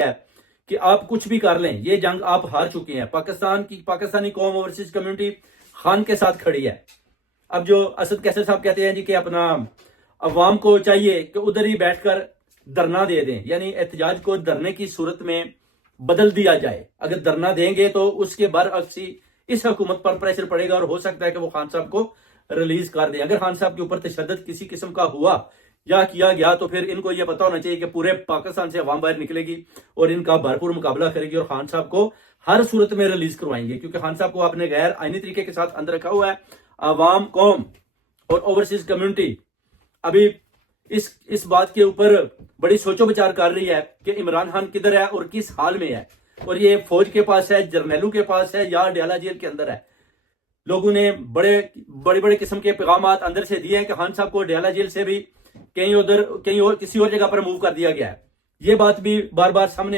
ہے کہ آپ کچھ بھی کر لیں، یہ جنگ آپ ہار چکے ہیں۔ پاکستانی قوم اوورسیز کمیونٹی خان کے ساتھ کھڑی ہے۔ اب جو اسد کیسر صاحب کہتے ہیں جی کہ اپنا عوام کو چاہیے کہ ادھر ہی بیٹھ کر دھرنا دے دیں، یعنی احتجاج کو دھرنے کی صورت میں بدل دیا جائے۔ اگر دھرنا دیں گے تو اس کے برعکس اس حکومت پر پریشر پڑے گا اور ہو سکتا ہے کہ وہ خان صاحب کو ریلیز کر دیں۔ اگر خان صاحب کے اوپر تشدد کسی قسم کا ہوا یا کیا گیا تو پھر ان کو یہ پتا ہونا چاہیے کہ پورے پاکستان سے عوام باہر نکلے گی اور ان کا بھرپور مقابلہ کرے گی اور خان صاحب کو ہر صورت میں ریلیز کروائیں گے، کیونکہ خان صاحب کو آپ نے غیر آئینی طریقے کے ساتھ اندر رکھا ہوا ہے۔ عوام، قوم اور اوورسیز کمیونٹی ابھی اس بات کے اوپر بڑی سوچ و بچار کر رہی ہے کہ عمران خان کدھر ہے اور کس حال میں ہے، اور یہ فوج کے پاس ہے، جرنیلوں کے پاس ہے یا ڈیالہ جیل کے اندر ہے۔ لوگوں نے بڑے قسم کے پیغامات اندر سے دیے ہیں کہ خان صاحب کو ڈیالہ جیل سے بھی کہیں اور کسی اور جگہ پر موو کر دیا گیا ہے۔ یہ بات بھی بار بار سامنے